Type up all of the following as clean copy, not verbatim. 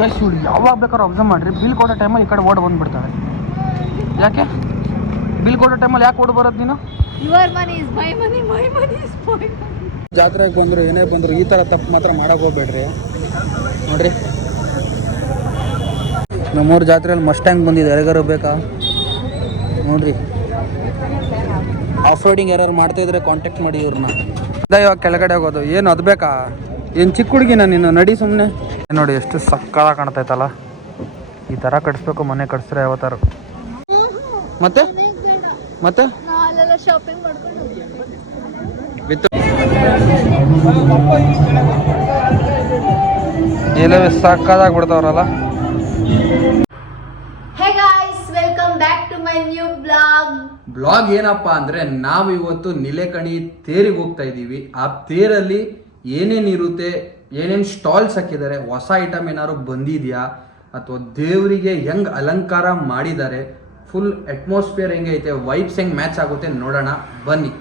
Guys ಇವ್ರು ಯಾವಾಗ ಬೇಕಾದ್ರೂ ಅಬ್ಸರ್ವ್ ಮಾಡಿರಿ, ಬಿಲ್ ಕೊಡೋ ಟೈಮಲ್ಲಿ ಈ ಕಡೆ ಓಡ್ ಬಂದುಬಿಡ್ತಾಳೆ. ಯಾಕೆ ಬಿಲ್ ಕೊಡೋ ಟೈಮಲ್ಲಿ ಯಾಕೆ ಓಡ್ ಬರೋದು ನೀನು? Your money is my money, my money is my money. ಜಾತ್ರೆಗೆ ಬಂದರು ಏನೇ ಬಂದರು ಈ ಥರ ತಪ್ಪು ಮಾತ್ರ ಮಾಡೋಕೆ ಹೋಗ್ಬೇಡ್ರಿ. ನೋಡಿರಿ ನಮ್ಮೂರು ಜಾತ್ರೆಯಲ್ಲಿ ಮಸ್ಟ್ಯಾಂಗ್ ಬಂದಿದೆ, ಯಾರಿಗಾರು ಬೇಕಾ ನೋಡಿರಿ. ಆಫ್ ರೋಡಿಂಗ್ ಯಾರು ಮಾಡ್ತಾಯಿದ್ರೆ ಕಾಂಟ್ಯಾಕ್ಟ್ ಮಾಡಿ ಇವ್ರನ್ನ. ಇವಾಗ ಕೆಳಗಡೆ ಹೋಗೋದು ಏನು ಅದು ಬೇಕಾ? ಏನು ಚಿಕ್ಕ ಹುಡುಗಿನ ನೀನು, ನಡಿ ಸುಮ್ಮನೆ. ನೋಡಿ ಎಷ್ಟು ಸಕ್ಕತ್ತಾಗಿ ಕಾಣ್ತೈತಲ್ಲ. ಈ ಥರ ಕಟ್ಸ್ಬೇಕು, ಮನೆ ಕಟ್ಸಿದ್ರೆ ಯಾವತ್ತಾರು. ಮತ್ತೆ ಮತ್ತೆ ಶಾಪಿಂಗ್ ಮಾಡ್ಕೊಂಡು ಎಲ್ಲ ಸಕ್ಕತ್ತಾಗಿ ಬಿಡ್ತಾವ್ರಲ್ಲ. Hey guys, welcome back to my new blog. ಏನಪ್ಪ ಅಂದ್ರೆ ನಾವು ಇವತ್ತು ನಿಲೆಕಣಿ ತೇರಿಗೆ ಹೋಗ್ತಾ ಇದ್ದೀವಿ. ಆ ತೇರಲ್ಲಿ ಏನೇನಿರುತ್ತೆ, ಏನೇನು ಸ್ಟಾಲ್ಸ್ ಹಾಕಿದ್ದಾರೆ, ಹೊಸ ಐಟಮ್ ಏನಾದ್ರು ಬಂದಿದೆಯಾ ಅಥವಾ ದೇವರಿಗೆ ಹೆಂಗ್ ಅಲಂಕಾರ ಮಾಡಿದ್ದಾರೆ, ಫುಲ್ ಅಟ್ಮಾಸ್ಫಿಯರ್ ಹೆಂಗೈತೆ, ವೈಬ್ಸ್ ಹೆಂಗ್ ಮ್ಯಾಚ್ ಆಗುತ್ತೆ ನೋಡೋಣ ಬನ್ನಿ.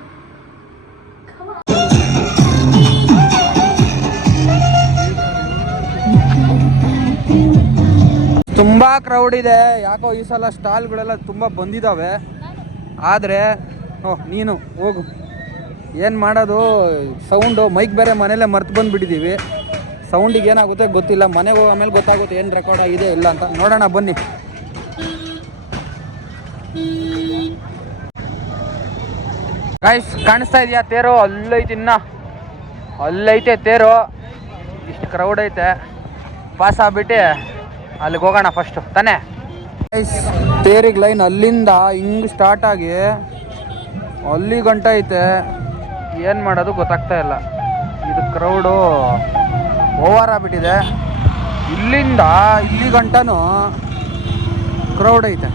ತುಂಬಾ ಕ್ರೌಡ್ ಇದೆ ಯಾಕೋ ಈ ಸಲ. ಸ್ಟಾಲ್ಗಳೆಲ್ಲ ತುಂಬಾ ಬಂದಿದ್ದಾವೆ. ಆದರೆ ನೀನು ಹೋಗು, ಏನು ಮಾಡೋದು, ಸೌಂಡು ಮೈಕ್ ಬೇರೆ ಮನೇಲೆ ಮರ್ತು ಬಂದುಬಿಟ್ಟಿದ್ದೀವಿ. ಸೌಂಡಿಗೆ ಏನಾಗುತ್ತೆ ಗೊತ್ತಿಲ್ಲ, ಮನೆಗೆ ಹೋಗೋ ಆಮೇಲೆ ಗೊತ್ತಾಗುತ್ತೆ ಏನು ರೆಕಾರ್ಡ್ ಆಗಿದೆ ಇಲ್ಲ ಅಂತ. ನೋಡೋಣ ಬನ್ನಿ. ಗೈಸ್ ಕಾಣಿಸ್ತಾ ಇದೆಯಾ ತೇರು? ಅಲ್ಲೈತಿ, ಇನ್ನ ಅಲ್ಲೈತೆ ತೇರು. ಇಷ್ಟು ಕ್ರೌಡ್ ಐತೆ, ಪಾಸ್ ಆಗ್ಬಿಟ್ಟು ಅಲ್ಲಿಗೆ ಹೋಗೋಣ ಫಸ್ಟು ತಾನೇ. ತೇರಿಗೆ ಲೈನ್ ಅಲ್ಲಿಂದ ಹಿಂಗೆ ಸ್ಟಾರ್ಟ್ ಆಗಿ ಅಲ್ಲಿ ಗಂಟ ಐತೆ. ಏನು ಮಾಡೋದು ಗೊತ್ತಾಗ್ತಾ ಇಲ್ಲ, ಇದು ಕ್ರೌಡು ಓವರ್ ಆಗ್ಬಿಟ್ಟಿದೆ. ಇಲ್ಲಿಂದ ಇಲ್ಲಿ ಗಂಟನೂ ಕ್ರೌಡ್ ಐತೆ,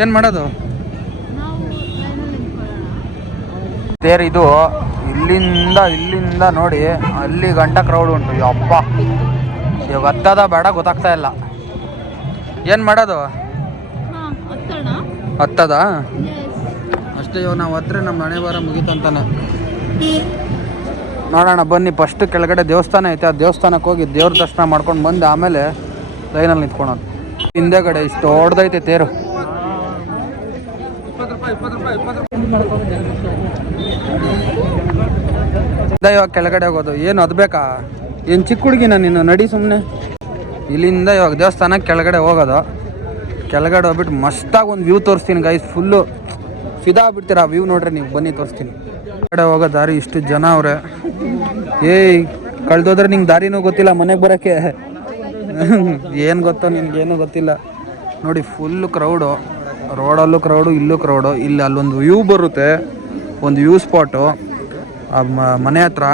ಏನು ಮಾಡೋದು? ತೇರು ಇದು ಇಲ್ಲಿಂದ ನೋಡಿ ಅಲ್ಲಿ ಗಂಟ ಕ್ರೌಡ್ ಉಂಟು. ಯಪ್ಪ ಇವಾಗ ಹತ್ತದ ಬೇಡ ಗೊತ್ತಾಗ್ತಾ ಇಲ್ಲ, ಏನು ಮಾಡೋದು? ಹತ್ತದ ಅಷ್ಟೇ. ಇವಾಗ ನಾವು ಹತ್ರ ನಮ್ಮ ಮನೆ ವಾರ ಮುಗೀತಂತಾನೆ. ನೋಡೋಣ ಬನ್ನಿ. ಫಸ್ಟ್ ಕೆಳಗಡೆ ದೇವಸ್ಥಾನ ಐತೆ, ಆ ದೇವಸ್ಥಾನಕ್ಕೆ ಹೋಗಿ ದೇವ್ರ ದರ್ಶನ ಮಾಡ್ಕೊಂಡು ಬಂದು ಆಮೇಲೆ ಲೈನಲ್ಲಿ ನಿಂತ್ಕೊಳೋದು. ಹಿಂದೆಗಡೆ ಇಷ್ಟು ಹೊಡೆದೈತೆ ತೇರು. ಇವಾಗ ಕೆಳಗಡೆ ಹೋಗೋದು ಏನು ಅದು ಬೇಕಾ? ಏನು ಚಿಕ್ಕ ಹುಡುಗಿನ ನೀನು, ನಡಿ ಸುಮ್ಮನೆ. ಇಲ್ಲಿಂದ ಇವಾಗ ದೇವಸ್ಥಾನಕ್ಕೆ ಕೆಳಗಡೆ ಹೋಗೋದು. ಕೆಳಗಡೆ ಹೋಗ್ಬಿಟ್ಟು ಮಸ್ತಾಗಿ ಒಂದು ವ್ಯೂ ತೋರಿಸ್ತೀನಿ ಗೈಸ್. ಫುಲ್ಲು ಫಿದಾ ಆಗ್ಬಿಡ್ತೀರ ಆ ವ್ಯೂ ನೋಡ್ರಿ ನೀವು. ಬನ್ನಿ ತೋರಿಸ್ತೀನಿ. ಕೆಳಗಡೆ ಹೋಗೋ ದಾರಿ ಇಷ್ಟು ಜನ ಅವ್ರೆ. ಕಳೆದೋದ್ರೆ ನಿಂಗೆ ದಾರಿನೂ ಗೊತ್ತಿಲ್ಲ ಮನೆಗೆ ಬರೋಕ್ಕೆ. ಏನು ಗೊತ್ತೋ ನಿನ್ಗೇನು ಗೊತ್ತಿಲ್ಲ. ನೋಡಿ ಫುಲ್ಲು ಕ್ರೌಡು, ರೋಡಲ್ಲೂ ಕ್ರೌಡು, ಇಲ್ಲೂ ಕ್ರೌಡು. ಇಲ್ಲಿ ಅಲ್ಲೊಂದು ವ್ಯೂ ಬರುತ್ತೆ, ಒಂದು ವ್ಯೂ ಸ್ಪಾಟು ಆ ಮನೆ ಹತ್ರ.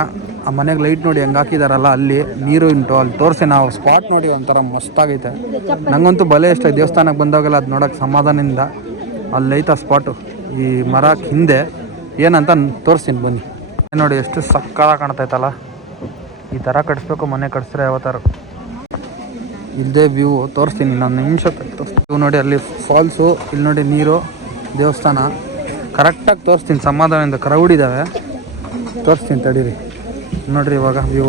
ಆ ಮನೆಗೆ ಲೈಟ್ ನೋಡಿ ಹೆಂಗೆ ಹಾಕಿದಾರಲ್ಲ, ಅಲ್ಲಿ ನೀರು ಉಂಟು, ಅಲ್ಲಿ ತೋರಿಸಿ ನಾವು ಸ್ಪಾಟ್ ನೋಡಿ ಒಂಥರ ಮಸ್ತಾಗೈತೆ. ನನಗಂತೂ ಬಲೆ ಇಷ್ಟ. ದೇವಸ್ಥಾನಕ್ಕೆ ಬಂದಾಗೆಲ್ಲ ಅದು ನೋಡೋಕೆ ಸಮಾಧಾನದಿಂದ. ಅಲ್ಲೈತೆ ಆ ಸ್ಪಾಟು, ಈ ಮರಕ್ಕೆ ಹಿಂದೆ ಏನಂತ ತೋರಿಸ್ತೀನಿ ಬನ್ನಿ. ನೋಡಿ ಎಷ್ಟು ಸಕ್ಕತ್ತಾಗಿ ಕಾಣ್ತೈತಲ್ಲ. ಈ ಥರ ಕಟ್ಸ್ಬೇಕು, ಮನೆ ಕಟ್ಸಿದ್ರೆ ಯಾವತ್ತಾರು. ಇಲ್ಲದೆ ವ್ಯೂ ತೋರಿಸ್ತೀನಿ ನಾನು, ನಿಮಿಷ ತೋರಿಸ್ತೀವಿ. ನೋಡಿ ಅಲ್ಲಿ ಫಾಲ್ಸು, ಇಲ್ಲಿ ನೋಡಿ ನೀರು, ದೇವಸ್ಥಾನ ಕರೆಕ್ಟಾಗಿ ತೋರಿಸ್ತೀನಿ ಸಮಾಧಾನದಿಂದ. ಕ್ರೌಡ್ ಇದ್ದಾವೆ, ತೋರಿಸ್ತೀನಿ ತಡೀರಿ. ನೋಡ್ರಿ ಇವಾಗ ವ್ಯೂ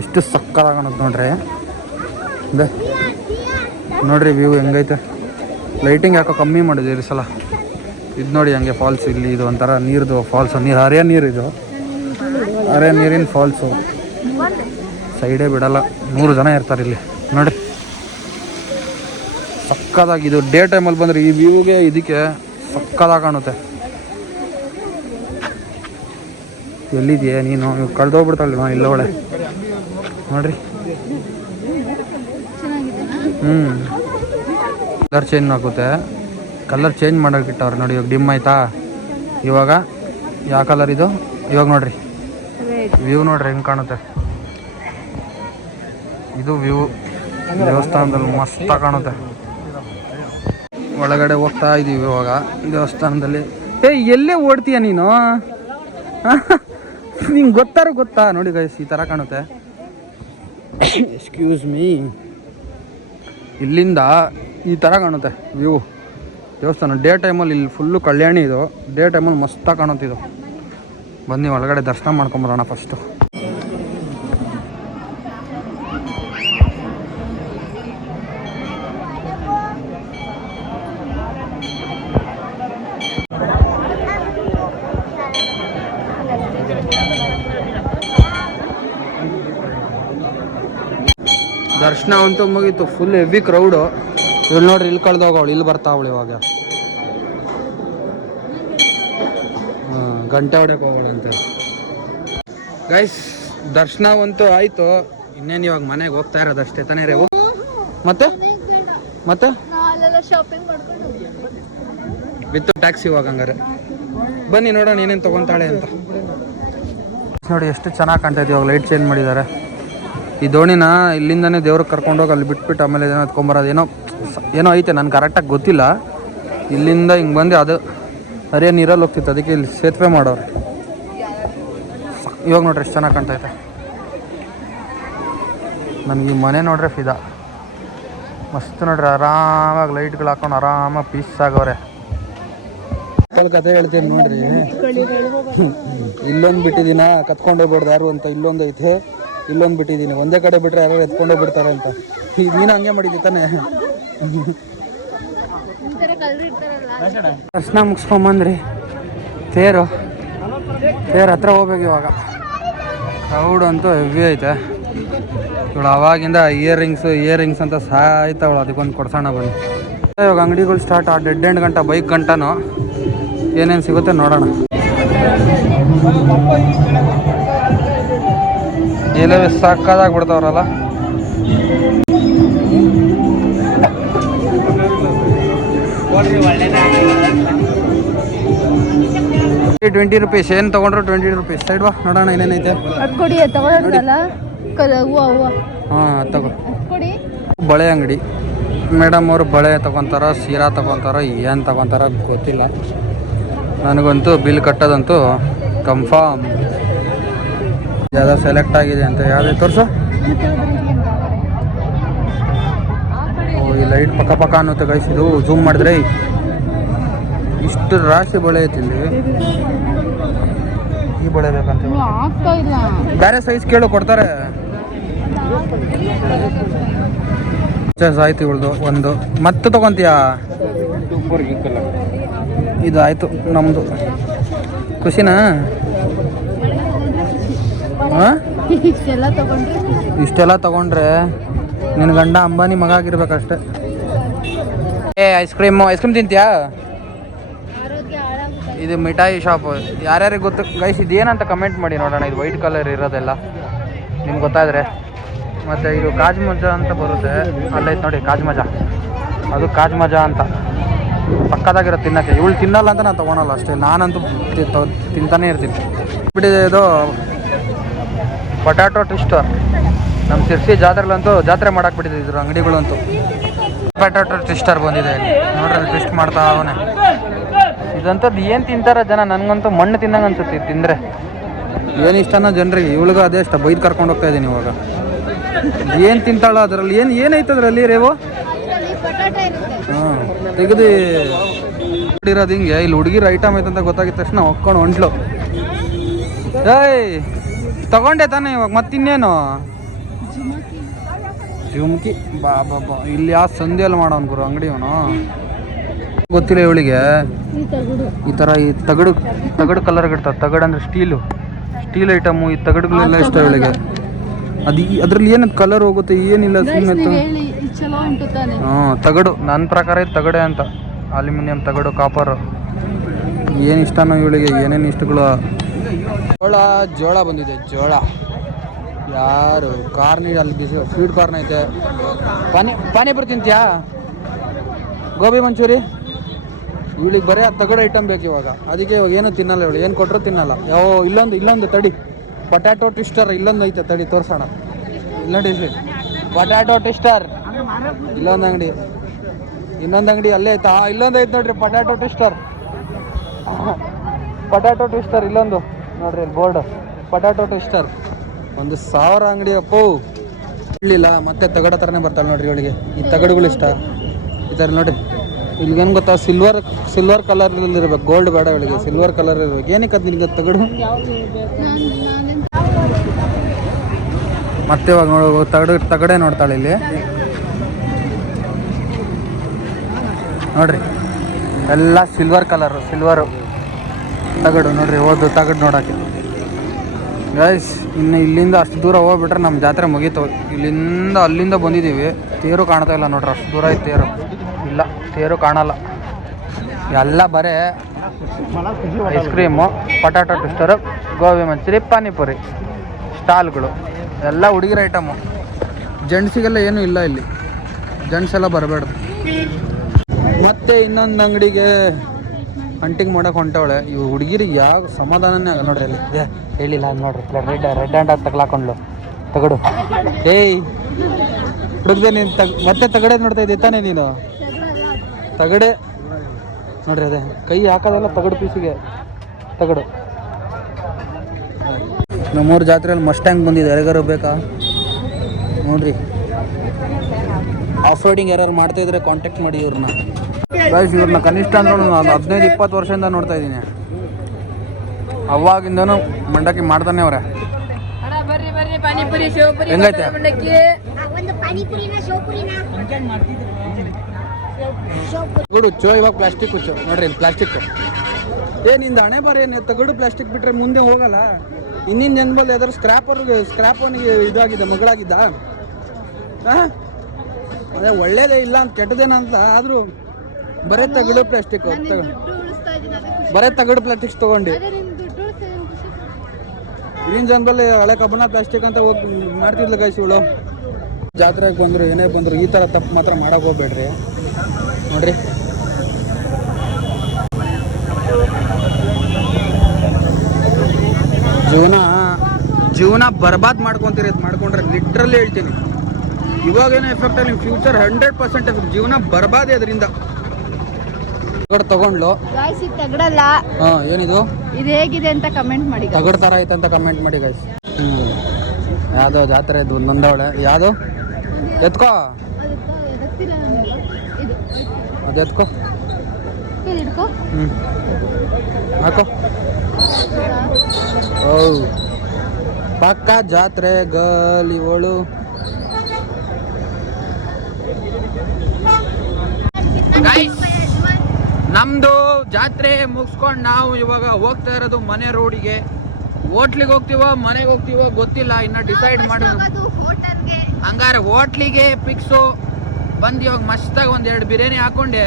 ಎಷ್ಟು ಸಕ್ಕತ್ತಾಗಿ ಕಾಣುತ್ತೆ ನೋಡ್ರಿ. ಅದೇ ನೋಡ್ರಿ ವ್ಯೂ ಹೆಂಗೈತೆ. ಲೈಟಿಂಗ್ ಯಾಕೋ ಕಮ್ಮಿ ಮಾಡಿದ್ದೀರಿ ಸಲ. ಇದು ನೋಡಿ ಹಂಗೆ ಫಾಲ್ಸ್. ಇಲ್ಲಿ ಇದು ಒಂಥರ ನೀರ್ದು ಫಾಲ್ಸು, ಹರಿಯ ನೀರು, ಇದು ಹರಿಯ ನೀರಿನ ಫಾಲ್ಸು. ಸೈಡೇ ಬಿಡಲ್ಲ, 100 ಜನ ಇರ್ತಾರೆ ಇಲ್ಲಿ ನೋಡಿ. ಸಕ್ಕತ್ತಾಗಿ ಇದು ಡೇ ಟೈಮಲ್ಲಿ ಬಂದರೆ ಈ ವ್ಯೂಗೆ ಇದಕ್ಕೆ ಸಕ್ಕತ್ತಾಗಿ ಕಾಣುತ್ತೆ. ಎಲ್ಲಿದೆಯಾ ನೀನು? ಕಳೆದೋಗ್ಬಿಡ್ತಾಳೆ ಇಲ್ಲವಳೆ ನೋಡ್ರಿ. ಕಲರ್ ಚೇಂಜ್ ಆಗುತ್ತೆ, ಕಲರ್ ಚೇಂಜ್ ಮಾಡೋಕ್ಕಿಟ್ಟವ್ರೆ ನೋಡಿ. ಇವಾಗ ಡಿಮ್ ಆಯ್ತಾ, ಇವಾಗ ಯಾವ ಕಲರ್ ಇದು? ಇವಾಗ ನೋಡ್ರಿ ವ್ಯೂ ನೋಡ್ರಿ ಹೆಂಗೆ ಕಾಣುತ್ತೆ. ಇದು ವ್ಯೂ ದೇವಸ್ಥಾನದಲ್ಲಿ ಮಸ್ತಾಗಿ ಕಾಣುತ್ತೆ. ಒಳಗಡೆ ಹೋಗ್ತಾ ಇದ್ದೀವಿ ಇವಾಗ ದೇವಸ್ಥಾನದಲ್ಲಿ. ಎಲ್ಲೇ ಓಡ್ತೀಯ ನೀನು? ನಿಂಗೆ ಗೊತ್ತಾ? ನೋಡಿ ಗೈಸ್ ಈ ಥರ ಕಾಣುತ್ತೆ. Excuse me. ಇಲ್ಲಿಂದ ಈ ಥರ ಕಾಣುತ್ತೆ ವ್ಯೂ ದೇವಸ್ಥಾನ. ಡೇ ಟೈಮಲ್ಲಿ ಇಲ್ಲಿ ಫುಲ್ಲು ಕಲ್ಯಾಣಿ ಇದು. ಡೇ ಟೈಮಲ್ಲಿ ಮಸ್ತಾಗಿ ಕಾಣುತ್ತೆ ಇದು. ಬನ್ನಿ ಒಳಗಡೆ ದರ್ಶನ ಮಾಡ್ಕೊಂಬರೋಣ ಫಸ್ಟು. ದರ್ಶನ ಅಂತೂ ಮುಗೀತು. Full heavy crowd. ಇಲ್ಲಿ ನೋಡ್ರಿ, ಇಲ್ಲಿ ಕಳ್ದೋಗವಳು, ಇಲ್ಲಿ ಬರ್ತಾವಳು ಇವಾಗ. ಗಂಟೆ ಹೊಡೆಯಕ್ಕೆ ಹೋಗೋಳಂತೆ. ಗೈಸ್, ದರ್ಶನ ಅಂತೂ ಆಯಿತು. ಇನ್ನೇನು ಇವಾಗ ಮನೆಗೆ ಹೋಗ್ತಾ ಇರೋದಷ್ಟೇ ತಾನೇ ರೇವು? ಮತ್ತೆ ಮತ್ತೆ ಶಾಪಿಂಗ್ ಮಾಡ್ಕೊಂಡು ವಿತ್ ಟ್ಯಾಕ್ಸಿ ಇವಾಗ. ಹಂಗಾರೆ ಬನ್ನಿ ನೋಡೋಣ ಏನೇನು ತೊಗೊತಾಳೆ ಅಂತ. ನೋಡಿ ಎಷ್ಟು ಚೆನ್ನಾಗಿ ಕಾಣ್ತಾ ಇದೆ. ಇವಾಗ ಲೈಟ್ ಚೇಂಜ್ ಮಾಡಿದ್ದಾರೆ. ಈ ದೋಣಿನ ಇಲ್ಲಿಂದನೇ ದೇವ್ರಿಗೆ ಕರ್ಕೊಂಡೋಗಿ ಅಲ್ಲಿ ಬಿಟ್ಬಿಟ್ಟು ಆಮೇಲೆ ಏನೋ ಎತ್ಕೊಂಬರೋದು, ಏನೋ ಐತೆ, ನನಗೆ ಕರೆಕ್ಟಾಗಿ ಗೊತ್ತಿಲ್ಲ. ಇಲ್ಲಿಂದ ಹಿಂಗೆ ಬಂದು ಅದು ಹರಿಯ ನೀರಲ್ಲಿ ಹೋಗ್ತಿತ್ತು, ಅದಕ್ಕೆ ಇಲ್ಲಿ ಸೇತುವೆ ಮಾಡೋರು. ಇವಾಗ ನೋಡ್ರಿ ಎಷ್ಟು ಚೆನ್ನಾಗಿ ಕಾಣ್ತೈತೆ. ನನಗೆ ಈ ಮನೆ ನೋಡ್ರೆ ಫಿದಾ. ಮಸ್ತ್ ನೋಡ್ರಿ, ಆರಾಮಾಗಿ ಲೈಟ್ಗಳು ಹಾಕೊಂಡು ಆರಾಮಾಗಿ ಪೀಸ್ ಆಗವ್ರೆ. ಕತೆ ಹೇಳ್ತೀನಿ ನೋಡ್ರಿ. ಇಲ್ಲೊಂದು ಬಿಟ್ಟಿದ್ದೀನ, ಕತ್ಕೊಂಡು ಹೋಗ್ಬಾರ್ದು ಯಾರು ಅಂತ. ಇಲ್ಲೊಂದು ಐತೆ, ಇಲ್ಲೊಂದು ಬಿಟ್ಟಿದ್ದೀನಿ. ಒಂದೇ ಕಡೆ ಬಿಟ್ಟರೆ ಯಾರು ಎತ್ಕೊಂಡೇ ಬಿಡ್ತಾರೆ ಅಂತ. ಈಗ ನೀನು ಹಂಗೆ ಮಾಡಿದ್ದಿ ತಾನೆ. ದರ್ಶನ ಮುಗಿಸ್ಕೊಂಬಂದ್ರಿ. ತೇರು ಹತ್ರ ಹೋಗ್ಬೇಕು ಇವಾಗ. ಕ್ರೌಡ್ ಅಂತೂ ಹೆವಿ ಐತೆ. ಇವಳು ಅವಾಗಿಂದ ಇಯರ್ ರಿಂಗ್ಸ್ ಅಂತ ಸಾಯ್ತಾವಳು. ಅದಕ್ಕೊಂದು ಕೊಡ್ಸೋಣ ಬನ್ನಿ. ಇವಾಗ ಅಂಗಡಿಗಳು ಸ್ಟಾರ್ಟ್. ಆ ಡೆಡ್ ಎಂಡ್ ಗಂಟ ಬೈಕ್ ಗಂಟನೂ ಏನೇನು ಸಿಗುತ್ತೆ ನೋಡೋಣ. ಎಲ್ಲವೇ ಸಾಕಾಗ್ಬಿಡ್ತಾವ್ರಲ್ಲ. 20 ರೂಪೀಸ್. ಏನು ತೊಗೊಂಡ್ರು 20 ರೂಪೀಸ್. ಸೈಡ್ ಬಾ ನೋಡೋಣ ಏನೇನೈತೆ. ಕೊಡಿ ತಗೊಳ್ಳೋದಲ್ಲ. ಹಾಂ ತಗೋ. ಬಳೆ ಅಂಗಡಿ. ಮೇಡಮ್ ಅವರು ಬಳೆ ತೊಗೊತಾರ, ಸೀರಾ ತೊಗೊತಾರ, ಏನು ತೊಗೊತಾರ ಗೊತ್ತಿಲ್ಲ. ನನಗಂತೂ ಬಿಲ್ ಕಟ್ಟೋದಂತೂ ಕನ್ಫರ್ಮ್. ಯಾವುದೋ ಸೆಲೆಕ್ಟ್ ಆಗಿದೆ ಅಂತ. ಯಾವುದೇ ತೋರಿಸು. ಓ, ಈ ಲೈಟ್ ಪಕ್ಕ ಅನ್ನುತ್ತೆ ಗೈಸ್. ಇದು ಝೂಮ್ ಮಾಡಿದ್ರೆ ಇಷ್ಟು ರಾಶಿ ಬಳೆ ಐತಿ ಇಲ್ಲಿ. ಈ ಬಳೆ ಬೇಕಂತ. ಬೇರೆ ಸೈಜ್ ಕೇಳು, ಕೊಡ್ತಾರೆ. ಆಯ್ತು ಇವಳ್ದು ಒಂದು. ಮತ್ತೆ ತಗೊಂತೀಯಾ? ಇದು ಆಯ್ತು ನಮ್ಮದು. ಖುಷಿನಾ? ಹಾಂ, ಇಷ್ಟೆಲ್ಲ ತಗೊಂಡ್ರೆ ನಿನ್ನ ಗಂಡ ಅಂಬಾನಿ ಮಗ ಆಗಿರ್ಬೇಕಷ್ಟೆ. Ice cream ತಿಂತೀಯಾ? ಇದು ಮಿಠಾಯಿ ಶಾಪು. ಯಾರ್ಯಾರಿಗೆ ಗೊತ್ತು ಗೈಸ್ ಇದೇನಂತ ಕಮೆಂಟ್ ಮಾಡಿ ನೋಡೋಣ. ಇದು ವೈಟ್ ಕಲರ್ ಇರೋದೆಲ್ಲ ನಿಮ್ಗೆ ಗೊತ್ತಾದರೆ. ಮತ್ತು ಇದು ಕಾಜ್ ಮಜಾ ಅಂತ ಬರುತ್ತೆ, ಅಲ್ಲೈತೆ ನೋಡಿ ಕಾಜ್ ಮಜಾ. ಅದು ಕಾಜ್ ಮಜಾ ಅಂತ ಪಕ್ಕದಾಗಿರೋ ತಿನ್ನೋಕ್ಕೆ. ಇವಳು ತಿನ್ನಲ್ಲ ಅಂತ ನಾನು ತೊಗೊಳಲ್ಲ ಅಷ್ಟೇ. ನಾನಂತೂ ತಿಂತಾನೇ ಇರ್ತೀನಿ. ಬಿಟ್ಟಿದೆ ಇದು ಪೊಟ್ಯಾಟೊ ಟ್ವಿಸ್ಟರ್. ನಮ್ಮ ಸಿರ್ಸಿ ಜಾತ್ರೆಗಳಂತೂ ಜಾತ್ರೆ ಮಾಡಾಕ್ಬಿಟ್ಟಿದೆ ಇದ್ರ ಅಂಗಡಿಗಳಂತೂ. ಪೊಟ್ಯಾಟೊ ಟ್ವಿಸ್ಟರ್ ಬಂದಿದೆ ನೋಡ್ರಿ, ಟ್ವಿಸ್ಟ್ ಮಾಡ್ತಾ ಅವನೇ. ಇದಂಥದ್ದು ಏನು ತಿಂತಾರ ಜನ? ನನಗಂತೂ ಮಣ್ಣು ತಿನ್ನಂಗೆ ಅನ್ಸುತ್ತೆ ತಿಂದರೆ. ಏನು ಇಷ್ಟನೋ ಜನರಿಗೆ. ಇವಳಿಗೂ ಅದೇ ಇಷ್ಟ. ಬೈದು ಕರ್ಕೊಂಡು ಹೋಗ್ತಾ ಇದ್ದೀನಿ ಇವಾಗ. ಏನು ತಿಂತಾಳ ಅದರಲ್ಲಿ? ಏನೈತೆ ಅದರಲ್ಲಿ ರೇವು? ಹಾಂ, ತೆಗೆದು ಇರೋದು ಹಿಂಗೆ. ಇಲ್ಲಿ ಹುಡುಗಿರ ಐಟಮ್ ಐತೆ ಅಂತ ಗೊತ್ತಾಗಿದ ತಕ್ಷಣ ಹೊಕ್ಕೊಂಡು ಹೊಂಟ್ಲು. ಏಯ್ ತಗೊಂಡೆ ತಾನೇ ಇವಾಗ? ಮತ್ತಿನ್ನೇನು ಜುಮ್ಕಿ? ಬಾ ಇಲ್ಲಿ ಯಾವ ಸಂಧಿಯಲ್ಲಿ ಮಾಡೋನು ಗುರು ಅಂಗಡಿ ಅವನು. ಗೊತ್ತಿಲ್ಲ ಇವಳಿಗೆ. ಈ ಥರ ಈ ತಗಡು ಕಲರ್ ಇಡ್ತಾರೆ. ತಗಡು ಅಂದರೆ ಸ್ಟೀಲ್ ಐಟಮು. ಈ ತಗಡುಗಳೆಲ್ಲ ಇಷ್ಟ ಇವಳಿಗೆ. ಅದ್ರಲ್ಲಿ ಏನದು ಕಲರ್ ಹೋಗುತ್ತೆ ಏನಿಲ್ಲ, ಸುಮ್ಮನೆ. ಹಾಂ, ತಗಡು. ನನ್ನ ಪ್ರಕಾರ ಇದು ತಗಡೆ ಅಂತ. ಅಲ್ಯೂಮಿನಿಯಂ ತಗಡು, ಕಾಪರು. ಏನು ಇಷ್ಟನೋ ಇವಳಿಗೆ, ಏನೇನು ಇಷ್ಟಗಳು. ಜೋಳ ಬಂದಿದೆ. ಜೋಳ ಯಾರು ಕಾರ್ನಿ ಅಲ್ಲಿ ಬಿಸಿ ಸ್ವೀಟ್ ಕಾರ್ನ್ ಐತೆ. ಪಾನಿಪುರಿ ತಿಂತೀಯಾ? ಗೋಬಿ ಮಂಚೂರಿ. ಇವಳಿಗೆ ಬರೀ ಆ ತಗಡು ಐಟಮ್ ಬೇಕು ಇವಾಗ. ಅದಕ್ಕೆ ಇವಾಗ ಏನು ತಿನ್ನಲ್ಲ ಇವಳು. ಏನು ಕೊಟ್ಟರು ತಿನ್ನಲ್ಲ. ಇಲ್ಲೊಂದು ತಡಿ, ಪೊಟ್ಯಾಟೊ ಟ್ವಿಸ್ಟರ್ ಇಲ್ಲೊಂದು ಐತೆ. ತಡಿ ತೋರಿಸೋಣ. ಇಲ್ಲೊಂದು ಪೊಟ್ಯಾಟೊ ಟ್ವಿಸ್ಟರ್. ಇಲ್ಲೊಂದು ಅಂಗಡಿ, ಇನ್ನೊಂದು ಅಂಗಡಿ ಅಲ್ಲೇ ಐತಾ. ಇಲ್ಲೊಂದು ಐತೆ ನೋಡ್ರಿ ಪೊಟ್ಯಾಟೊ ಟ್ವಿಸ್ಟರ್. ಇಲ್ಲೊಂದು ನೋಡ್ರಿ ಬೋರ್ಡ್ ಪೊಟ್ಯಾಟೊ ಟ್ವಿಸ್ಟರ್. 1000 ಅಂಗಡಿ ಅಪ್ಪು. ಇರಲಿಲ್ಲ ಮತ್ತೆ ತಗಡ ಥರನೇ ಬರ್ತಾಳೆ ನೋಡ್ರಿ ಇವಳಿಗೆ. ಈ ತಗಡುಗಳು ಇಷ್ಟ. ಈ ಥರ ನೋಡಿ. ಇಲ್ಲಿಗೇನು ಗೊತ್ತಾ, ಸಿಲ್ವರ್ ಕಲರ್ ಇರ್ಬೇಕು. ಗೋಲ್ಡ್ ಬೇಡ ಇವಳಿಗೆ, ಸಿಲ್ವರ್ ಕಲರ್ ಇರ್ಬೇಕು. ಏನಕ್ಕೆ ಅದು ನಿನಗೆ ತಗಡು? ಮತ್ತೆ ಇವಾಗ ತಗಡೆ ನೋಡ್ತಾಳೆ ಇಲ್ಲಿ ನೋಡ್ರಿ. ಎಲ್ಲ ಸಿಲ್ವರು ತಗಡು ನೋಡ್ರಿ. ತಗಡು ನೋಡೋಕ್ಕೆ ಗೈಸ್ ಇನ್ನು ಇಲ್ಲಿಂದ ಅಷ್ಟು ದೂರ ಹೋಗ್ಬಿಟ್ರೆ ನಮ್ಮ ಜಾತ್ರೆ ಮುಗೀತು. ಇಲ್ಲಿಂದ ಅಲ್ಲಿಂದ ಬಂದಿದ್ದೀವಿ, ತೇರು ಕಾಣ್ತಾ ಇಲ್ಲ ನೋಡ್ರಿ, ಅಷ್ಟು ದೂರ ಐತೆ ತೇರು. ಇಲ್ಲ ತೇರು ಕಾಣಲ್ಲ, ಎಲ್ಲ ಬರೇ ಐಸ್ ಕ್ರೀಮು, ಪಟಾಟೊ ಟ್ವಿಸ್ಟರು, ಗೋಬಿ ಮಂಚೂರಿ, ಪಾನಿಪುರಿ ಸ್ಟಾಲ್ಗಳು, ಎಲ್ಲ ಹುಡುಗಿರ ಐಟಮು. ಜೆಂಟ್ಸಿಗೆಲ್ಲ ಏನೂ ಇಲ್ಲ ಇಲ್ಲಿ, ಜೆಂಟ್ಸ್ ಎಲ್ಲ ಬರಬೇಡ್ದು. ಮತ್ತೆ ಇನ್ನೊಂದು ಅಂಗಡಿಗೆ ಹಂಟಿಂಗ್ ಮಾಡಕ್ಕೆ ಹೊಂಟವಳೆ. ಇವು ಹುಡುಗಿರಿಗೆ ಯಾವ ಸಮಾಧಾನನೇ ಆಗ ನೋಡ್ರಿ. ಅಲ್ಲಿ ಹೇಳಿಲ್ಲ ನೋಡ್ರಿ, ರೆಡ್ ಹ್ಯಾಂಡ್ ಆಗಿ ತಗ್ಲಾಕೊಂಡ್ಲು. ತಗಡು ಏಯ್ ಹುಡುಗ್ದೆ ನೀನು ಮತ್ತೆ ತಗಡೆ ನೋಡ್ತಾ ಇದ್ದೆ ತಾನೇ ನೀನು? ತಗಡೆ ನೋಡ್ರಿ, ಅದೇ ಕೈ ಹಾಕೋದೆಲ್ಲ ತಗಡು ಪೀಸಿಗೆ ತಗಡು. ನಮ್ಮೂರು ಜಾತ್ರೆಯಲ್ಲಿ ಮಸ್ಟ್ಯಾಂಗ್ ಬಂದಿದೆ, ಯಾರಿಗಾರು ಬೇಕಾ ನೋಡ್ರಿ. ಆಫ್ ರೋಡಿಂಗ್ ಯಾರು ಮಾಡ್ತಾ ಇದ್ರೆ ಕಾಂಟ್ಯಾಕ್ಟ್ ಮಾಡಿ ಇವ್ರನ್ನ. ಗೈಸ್ ಇವ್ರನ್ನ ಕನಿಷ್ಠ ಅಂದ್ರೆ ನಾನು 15-20 ವರ್ಷದಿಂದ ನೋಡ್ತಾ ಇದ್ದೀನಿ. ಅವಾಗಿಂದನೂ ಮಂಡಕ್ಕಿ ಮಾಡ್ತಾನೆ ಅವ್ರೆ. ಹೆಂಗೈತೆ ತಗಡು ಚೋ, ಇವಾಗ ಪ್ಲಾಸ್ಟಿಕ್ ಹುಚ್ಚು ನೋಡ್ರಿ, ಪ್ಲಾಸ್ಟಿಕ್ ಏನಿಂದ ಹಣೆ ಬಾರಿ ಏನು ತಗಡು ಪ್ಲಾಸ್ಟಿಕ್ ಬಿಟ್ರೆ ಮುಂದೆ ಹೋಗಲ್ಲ. ಇನ್ನಿನ ಜನ್ಮಲ್ಲಿ ಯಾವ್ದಾದ್ರು ಸ್ಕ್ರಾಪನಿಗೆ ಇದಾಗಿದ್ದ ಮಗಳಾಗಿದ್ದ. ಹಾಂ ಅದೇ ಒಳ್ಳೇದೇ ಇಲ್ಲ ಅಂತ ಕೆಟ್ಟದೇನಂತ, ಆದರೂ ಬರೇ ತಗಡು ಪ್ಲಾಸ್ಟಿಕ್ ಬರೇ ತಗಡು ಪ್ಲಾಸ್ಟಿಕ್ಸ್ ತೊಗೊಂಡು ಈಗಿನ ಜನರಲ್ಲಿ ಹಳೆ ಕಬ್ಬಣ ಪ್ಲಾಸ್ಟಿಕ್ ಅಂತ ಹೋಗಿ ಮಾಡ್ತಿದ್ಲ ಗೈಸ್ಗಳು. ಜಾತ್ರೆಗೆ ಬಂದರು ಏನೇ ಬಂದರು ಈ ಥರ ತಪ್ಪು ಮಾತ್ರ ಮಾಡೋಕೆ ಹೋಗ್ಬೇಡ್ರಿ ನೋಡ್ರಿ. ಜೀವನ ಬರ್ಬಾದ್ ಮಾಡ್ಕೊಂತೀರಿ, ಮಾಡ್ಕೊಂಡ್ರೆ ಲಿಟ್ರಲಿ ಹೇಳ್ತೀನಿ. ಇವಾಗೇನೋ ಎಫೆಕ್ಟ್ ನಿಮ್ಮ ಫ್ಯೂಚರ್ 100% ಎಫೆಕ್ಟ್. ಜೀವನ ಬರ್ಬಾದೆ ಅದರಿಂದ. ತಗೊಂಡ್ಲು ತಗಡಲ್ಲ. ಹಾಂ ಏನಿದು, ಇದು ಹೇಗಿದೆ ಅಂತ ಕಮೆಂಟ್ ಮಾಡಿ. ತಗಡ್ ಥರ ಐತೆ ಅಂತ ಕಮೆಂಟ್ ಮಾಡಿ ಗೈಸ್. ಯಾವುದೋ ಜಾತ್ರೆ ಇದು ಒಂದೊಂದವಳೆ, ಯಾವುದು ಎತ್ಕೋ ಅದು ಎತ್ಕೋ, ಹಾಕೋ. ಓ ಪಕ್ಕ ಜಾತ್ರೆ ಗಲ್ ಇವಳು. ನಮ್ದು ಜಾತ್ರೆ ಮುಗಿಸ್ಕೊಂಡು ನಾವು ಇವಾಗ ಹೋಗ್ತಾ ಇರೋದು ಮನೆ ರೋಡಿಗೆ. ಹೋಟ್ಲಿಗೆ ಹೋಗ್ತೀವೋ ಮನೆಗೆ ಹೋಗ್ತೀವೋ ಗೊತ್ತಿಲ್ಲ, ಇನ್ನು ಡಿಸೈಡ್ ಮಾಡಿ. ಹಂಗಾರೆ ಹೋಟ್ಲಿಗೆ ಫಿಕ್ಸು. ಬಂದು ಇವಾಗ ಮಸ್ತಾಗಿ 1-2 ಬಿರಿಯಾನಿ ಹಾಕೊಂಡೆ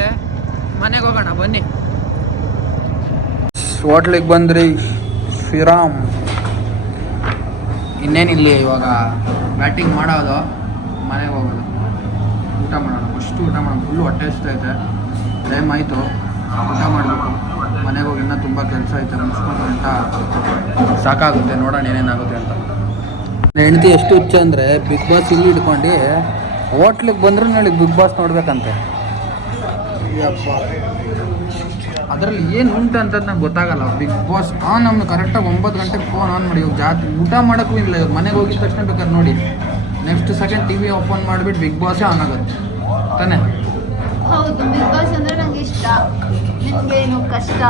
ಮನೆಗೆ ಹೋಗೋಣ ಬನ್ನಿ. ಹೋಟ್ಲಿಗೆ ಬಂದ್ರಿ ಶ್ರೀರಾಮ್. ಇನ್ನೇನಿಲ್ಲ ಇವಾಗ ಬ್ಯಾಟಿಂಗ್ ಮಾಡೋದು, ಮನೆಗೆ ಹೋಗೋದು, ಊಟ ಮಾಡೋಣ. ಫಸ್ಟು ಊಟ ಮಾಡೋಣ, ಫುಲ್ಲು ಹೊಟ್ಟೆ ಹಸಿತೈತೆ. ಟೈಮ್ ಆಯಿತು, ಊಟ ಮಾಡಬೇಕು. ಮನೆಗೆ ಹೋಗಿ ಇನ್ನೂ ತುಂಬ ಕೆಲಸ ಐತೆ, ಮುಗಿಸ್ಕೊಂಡು ಅಂತ ಸಾಕಾಗುತ್ತೆ. ನೋಡೋಣ ಏನೇನಾಗುತ್ತೆ ಅಂತ. ನನ್ನ ಹೆಂಡತಿ ಎಷ್ಟು ಹುಚ್ಚ ಅಂದರೆ ಬಿಗ್ ಬಾಸ್ ಇಲ್ಲಿ ಇಟ್ಕೊಂಡು ಹೋಟ್ಲಿಗೆ ಬಂದರೂ ನಾಳೆ ಬಿಗ್ ಬಾಸ್ ನೋಡ್ಬೇಕಂತೆ. ಅದರಲ್ಲಿ ಏನು ಉಂಟು ಅಂತ ನಂಗೆ ಗೊತ್ತಾಗಲ್ಲ. ಬಿಗ್ ಬಾಸ್ ನಮ್ಗೆ ಕರೆಕ್ಟಾಗಿ 9 ಗಂಟೆಗೆ ಫೋನ್ ಆನ್ ಮಾಡಿ. ಇವಾಗ ಜಾತ್ರೆ ಊಟ ಮಾಡೋಕ್ಕೂ ಇಲ್ಲ, ಇವಾಗ ಮನೆಗೆ ಹೋಗಿದ ತಕ್ಷಣ ಬೇಕಾದ್ರೆ ನೋಡಿ, next second T V open ಮಾಡಿಬಿಟ್ಟು ಬಿಗ್ ಬಾಸೇ ಆನ್ ಆಗುತ್ತೆ ತಾನೇ. ಹೌದು, ಬಿಗ್ ಬಾಸ್ ಅಂದರೆ ನಂಗೆ ಇಷ್ಟ. ನಿಮಗೇನು ಕಷ್ಟ?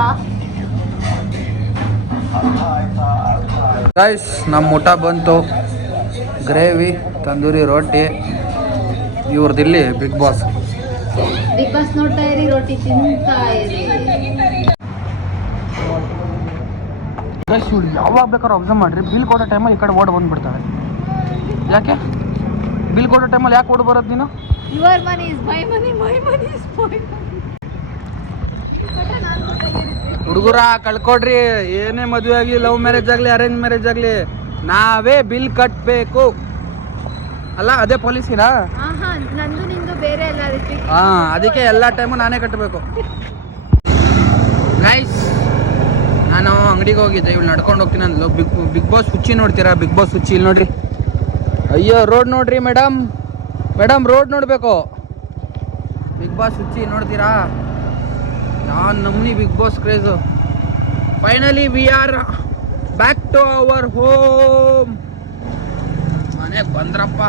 ಗೈಸ್ ನಮ್ಮ ಊಟ ಬಂತು, ಗ್ರೇವಿ, ತಂದೂರಿ ರೋಟಿ. ಇವ್ರದ್ದಿಲ್ಲಿ ಬಿಗ್ ಬಾಸ್. ಬಿಗ್ ಬಾಸ್ ನೋಡ್ತಾ ಇರಿ, ರೋಟಿ ತಿಂತಾ ಇರಿ. ಗೈಸ್ ಇವ್ರು ಯಾವಾಗ ಬೇಕಾದ್ರೂ ಅಬ್ಸರ್ವ್ ಮಾಡಿರಿ, ಬಿಲ್ ಕೊಡೋ ಟೈಮಲ್ಲಿ ಈ ಕಡೆ ಓಡ್ ಬಂದುಬಿಡ್ತಾವೆ. ಯಾಕೆ ಬಿಲ್ ಕೊಡೋ ಟೈಮಲ್ಲಿ ಯಾಕೆ ಓಡ್ ಬರೋದು ನೀನು? Your money is my money, my money is my money. ಹುಡುಗರ ಕಳ್ಕೊಡ್ರಿ, ಏನೇ ಮದುವೆ ಆಗಲಿ, ಲವ್ ಮ್ಯಾರೇಜ್ ಆಗಲಿ, ಅರೇಂಜ್ ಮ್ಯಾರೇಜ್ ಆಗಲಿ, ನಾವೇ ಬಿಲ್ ಕಟ್ಟಬೇಕು ಅಲ್ಲ? ಅದೇ ಪಾಲಿಸಿನಾ? ನಂದು ನಿಂದು ಬೇರೆ ಅಲ್ಲ, ಅದಕ್ಕೆ ಎಲ್ಲ ಟೈಮು ನಾನೇ ಕಟ್ಟಬೇಕು. ಗೈಸ್ ನಾನು ಅಂಗಡಿಗೆ ಹೋಗಿದ್ದೆ, ಇವಳು ನಡ್ಕೊಂಡು ಹೋಗ್ತೀನಿ ಅಂದ್ಲು. ಬಿಗ್ ಬಾಸ್ ಹುಚ್ಚಿ ನೋಡ್ತೀರಾ? ಬಿಗ್ ಬಾಸ್ ಹುಚ್ಚಿ ಇಲ್ಲಿ ನೋಡ್ರಿ. ಅಯ್ಯೋ ರೋಡ್ ನೋಡ್ರಿ ಮೇಡಮ್, ರೋಡ್ ನೋಡಬೇಕು. ಬಿಗ್ ಬಾಸ್ ಹುಚ್ಚಿ ನೋಡ್ತೀರಾ? ನಾನು ನಮ್ಮನಿ big boss craze. Finally we are back to our home. ಮನೆಗೆ ಬಂದ್ರಪ್ಪ.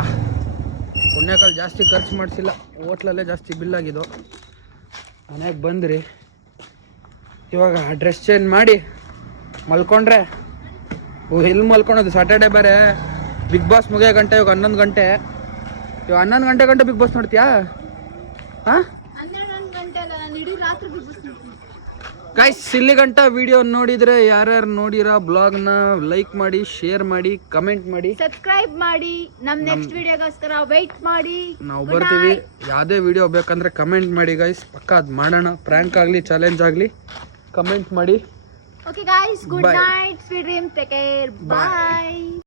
ಪುಣ್ಯಕಾಲ ಜಾಸ್ತಿ ಖರ್ಚು ಮಾಡಿಸಿಲ್ಲ, ಹೋಟ್ಲಲ್ಲೇ ಜಾಸ್ತಿ ಬಿಲ್ ಆಗಿದ್ದು. ಮನೆಗೆ ಬಂದ್ರಿ, ಇವಾಗ ಡ್ರೆಸ್ ಚೇಂಜ್ ಮಾಡಿ ಮಲ್ಕೊಂಡ್ರೆ. ಎಲ್ಲಿ ಮಲ್ಕೊಳೋದು? ಸ್ಯಾಟರ್ಡೆ ಬೇರೆ, ಬಿಗ್ ಬಾಸ್ ಮುಗಿಯೋ ಗಂಟೆ ಇವಾಗ 11 ಗಂಟೆ. ಇವಾಗ 11 ಗಂಟೆ ಬಿಗ್ ಬಾಸ್ ನೋಡ್ತೀಯಾ? ಹಾಂ 12 ಗಂಟೆ ಅಲ್ಲ, ನಾನು ಇಡೀ ರಾತ್ರಿ ಬಿಗ್ ಬಾಸ್ ನೋಡ್ತೀನಿ. ಗೈಸ್ ಇಲ್ಲಿ ಗಂಟ ವಿಡಿಯೋ ನೋಡಿದ್ರೆ ಯಾರ್ಯಾರು ನೋಡಿರೋ ಬ್ಲಾಗ್ನ ಲೈಕ್ ಮಾಡಿ, ಶೇರ್ ಮಾಡಿ, ಕಮೆಂಟ್ ಮಾಡಿ, ಸಬ್ಸ್ಕ್ರೈಬ್ ಮಾಡಿ. ನಮ್ ನೆಕ್ಸ್ಟ್ ವಿಡಿಯೋಗೋಸ್ಕರ ವೇಟ್ ಮಾಡಿ. ನಾವು ಬರ್ತೀವಿ. ಯಾವುದೇ ವಿಡಿಯೋ ಬೇಕಂದ್ರೆ ಕಮೆಂಟ್ ಮಾಡಿ ಗೈಸ್, ಪಕ್ಕ ಅದ್ ಮಾಡೋಣ. ಪ್ರ್ಯಾಂಕ್ ಆಗಲಿ, ಚಾಲೆಂಜ್ ಆಗಲಿ, ಕಮೆಂಟ್ ಮಾಡಿ. Okay guys, good Bye. Night, sweet dream, take care, ಬಾಯ್.